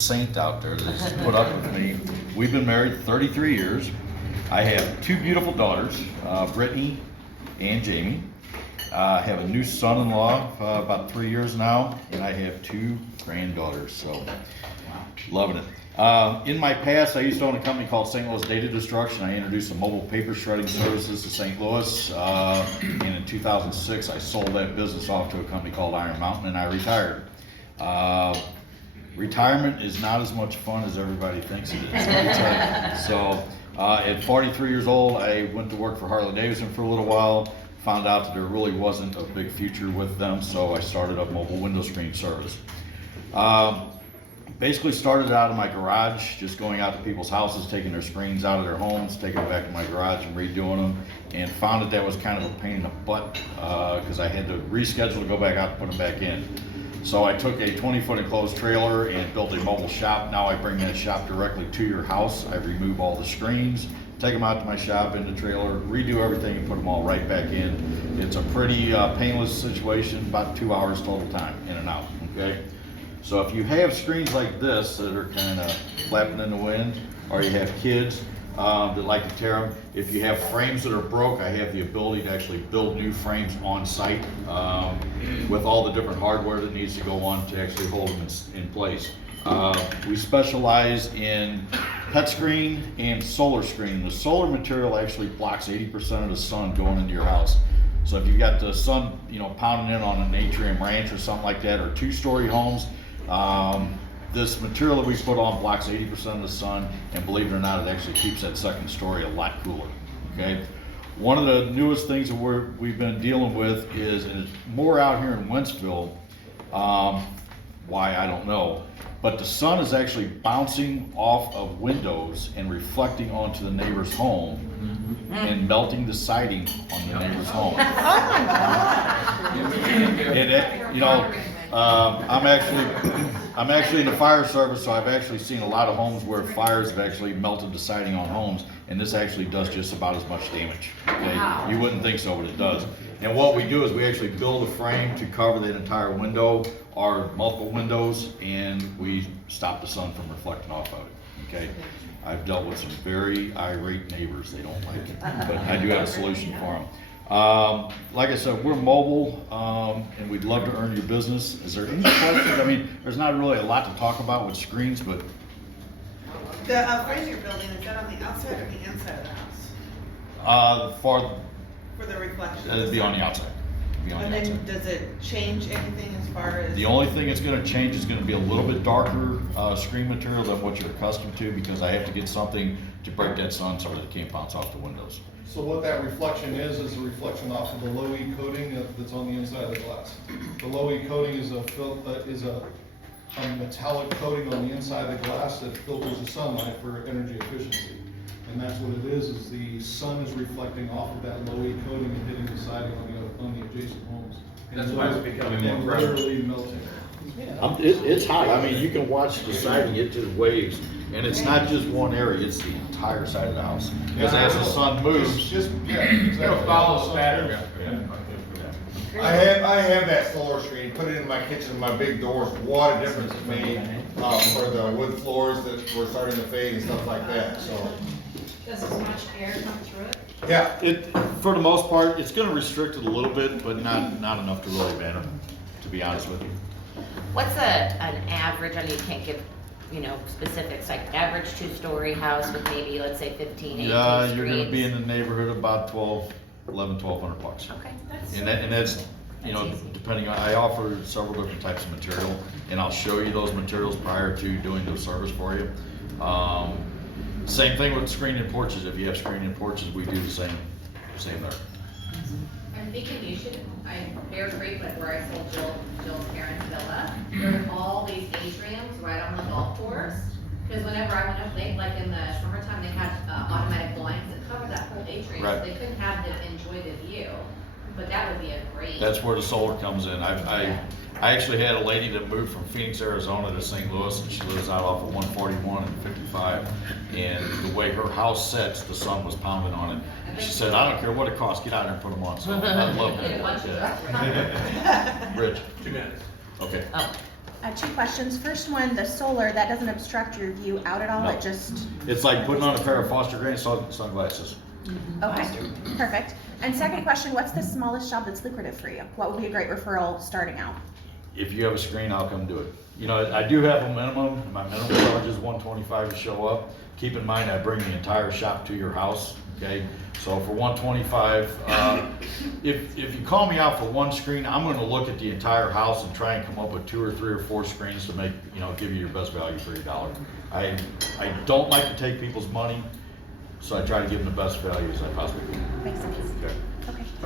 saint out there that's put up with me. We've been married 33 years. I have two beautiful daughters, Brittany and Jamie. I have a new son-in-law about 3 years now, and I have two granddaughters, so loving it. In my past, I used to own a company called St. Louis Data Destruction. I introduced some mobile paper shredding services to St. Louis, and in 2006, I sold that business off to a company called Iron Mountain, and I retired. Retirement is not as much fun as everybody thinks it is, let me tell you. So, at 43 years old, I went to work for Harley Davidson for a little while, found out that there really wasn't a big future with them, so I started up mobile window screen service. Basically started out in my garage, just going out to people's houses, taking their screens out of their homes, taking them back to my garage and redoing them, and found that was kind of a pain in the butt because I had to reschedule to go back out and put them back in. So I took a 20-foot enclosed trailer and built a mobile shop. Now I bring that shop directly to your house. I remove all the screens, take them out to my shop in the trailer, redo everything and put them all right back in. It's a pretty painless situation, about 2 hours total time, in and out, okay? So if you have screens like this that are kind of flapping in the wind, or you have kids that like to tear them, if you have frames that are broke, I have the ability to actually build new frames on site with all the different hardware that needs to go on to actually hold them in place. We specialize in pet screen and solar screen. The solar material actually blocks 80% of the sun going into your house. So if you've got the sun, pounding in on an atrium ranch or something like that, or two-story homes, this material that we put on blocks 80% of the sun, and believe it or not, it actually keeps that second story a lot cooler, okay? One of the newest things that we've been dealing with is, and it's more out here in Wentzville, why, I don't know, but the sun is actually bouncing off of windows and reflecting onto the neighbor's home and melting the siding on the neighbor's home. I'm actually in the fire service, so I've actually seen a lot of homes where fires have actually melted the siding on homes, and this actually does just about as much damage. Okay? Wow. You wouldn't think so, but it does. And what we do is we actually build a frame to cover the entire window or multiple windows, and we stop the sun from reflecting off of it. Okay? I've dealt with some very irate neighbors. They don't like it, but I do have a solution for them. Like I said, we're mobile, and we'd love to earn your business. Is there any questions? I mean, there's not really a lot to talk about with screens, but the frame you're building, is that on the outside or the inside of the house? For the reflection. It'd be on the outside. And then does it change anything as far as? The only thing it's going to change is going to be a little bit darker screen material than what you're accustomed to, because I have to get something to break that sun so that it can't bounce off the windows. So what that reflection is a reflection off of the low E coating that's on the inside of the glass. The low E coating is a metallic coating on the inside of the glass that filters the sunlight for energy efficiency. And that's what it is the sun is reflecting off of that low E coating and hitting the siding on the adjacent homes. That's why it's becoming more prevalent. Literally melting. It's hot. I mean, you can watch the siding, it just waves. And it's not just one area, it's the entire side of the house. Because as the sun moves, It'll follow the pattern. I have that solar screen, put it in my kitchen, my big doors. What a difference it made for the wood floors that were starting to fade and stuff like that. So. Does as much air come through it? Yeah. For the most part, it's going to restrict it a little bit, but not enough to really matter, to be honest with you. What's an average, I mean, you can't give, specifics, like average two-story house with maybe, let's say 15, 18 Yeah, screens? you're going to be in the neighborhood of about $1,200 bucks. Okay. And that's depending on, I offer several different types of material, and I'll show you those materials prior to doing the service for you. Same thing with screening porches. If you have screening porches, we do the same there. I'm thinking you should, very frequent where I sold Jill's parents' villa, there were all these atriums right on the golf course. Because whenever I went up late, like in the summertime, they had automatic blinds that covered that whole atrium. Right. So they couldn't have them enjoy the view. But that would be a great. That's where the solar comes in. I actually had a lady that moved from Phoenix, Arizona to St. Louis, and she lives out off of 141 and 55. And the way her house sets, the sun was pounding on it. And she said, "I don't care what it costs, get out there and put them on." So I love that. Yeah. Rich. 2 minutes. Okay. Oh, Two questions. First one, the solar, that doesn't obstruct your view out at all, No. it just, It's like putting on a pair of Foster Green sunglasses. okay, perfect. And second question, what's the smallest job that's lucrative for you? What would be a great referral starting out? If you have a screen, I'll come do it. You know, I do have a minimum, my minimum charge is $125 to show up. Keep in mind, I bring the entire shop to your house, okay? So for $125, if you call me out for one screen, I'm gonna look at the entire house and try and come up with 2 or 3 or 4 screens to make, you know, give you your best value for your dollar. I don't like to take people's money, so I try to give them the best value as I possibly can. Makes sense. Okay.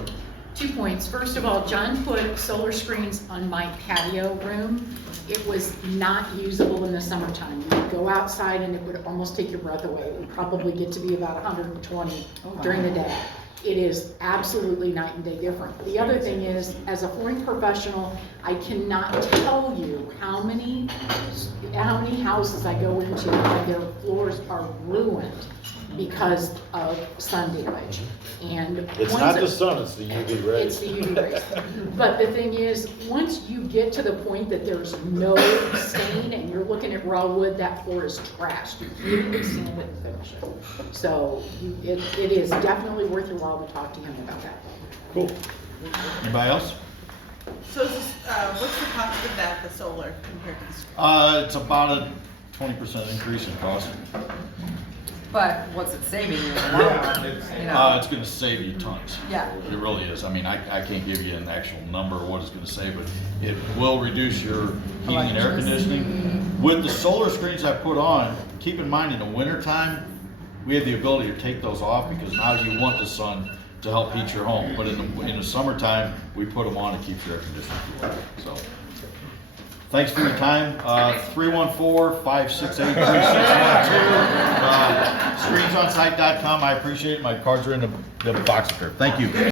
Okay. 2 points. First of all, John put solar screens on my patio room. It was not usable in the summertime. You'd go outside and it would almost take your breath away. It would probably get to be about 120 during the day. It is absolutely night and day different. The other thing is, as a flooring professional, I cannot tell you how many houses I go into where their floors are ruined because of sun damage. And It's once not the it- sun, it's the UV It's rays. the UV rays. But the thing is, once you get to the point that there's no stain and you're looking at raw wood, that floor is trashed. You really sand it and finish it. So it is definitely worth your while to talk to him about that. Cool. Anybody else? So is this, what's the cost of that, the solar compared to the screen? It's about a 20% increase in cost. But what's it saving you in the long run? You know? It's gonna save you tons. Yeah. It really is. I mean, I can't give you an actual number of what it's gonna save, but it will reduce your heating and air conditioning. With the solar screens I put on, keep in mind in the winter time, we have the ability to take those off because now you want the sun to help heat your home. But in the summertime, we put them on to keep your air conditioning cool. So, thanks for your time. 314-568-3612. Screensonside.com. I appreciate it. My cards are in the box up there. Thank you.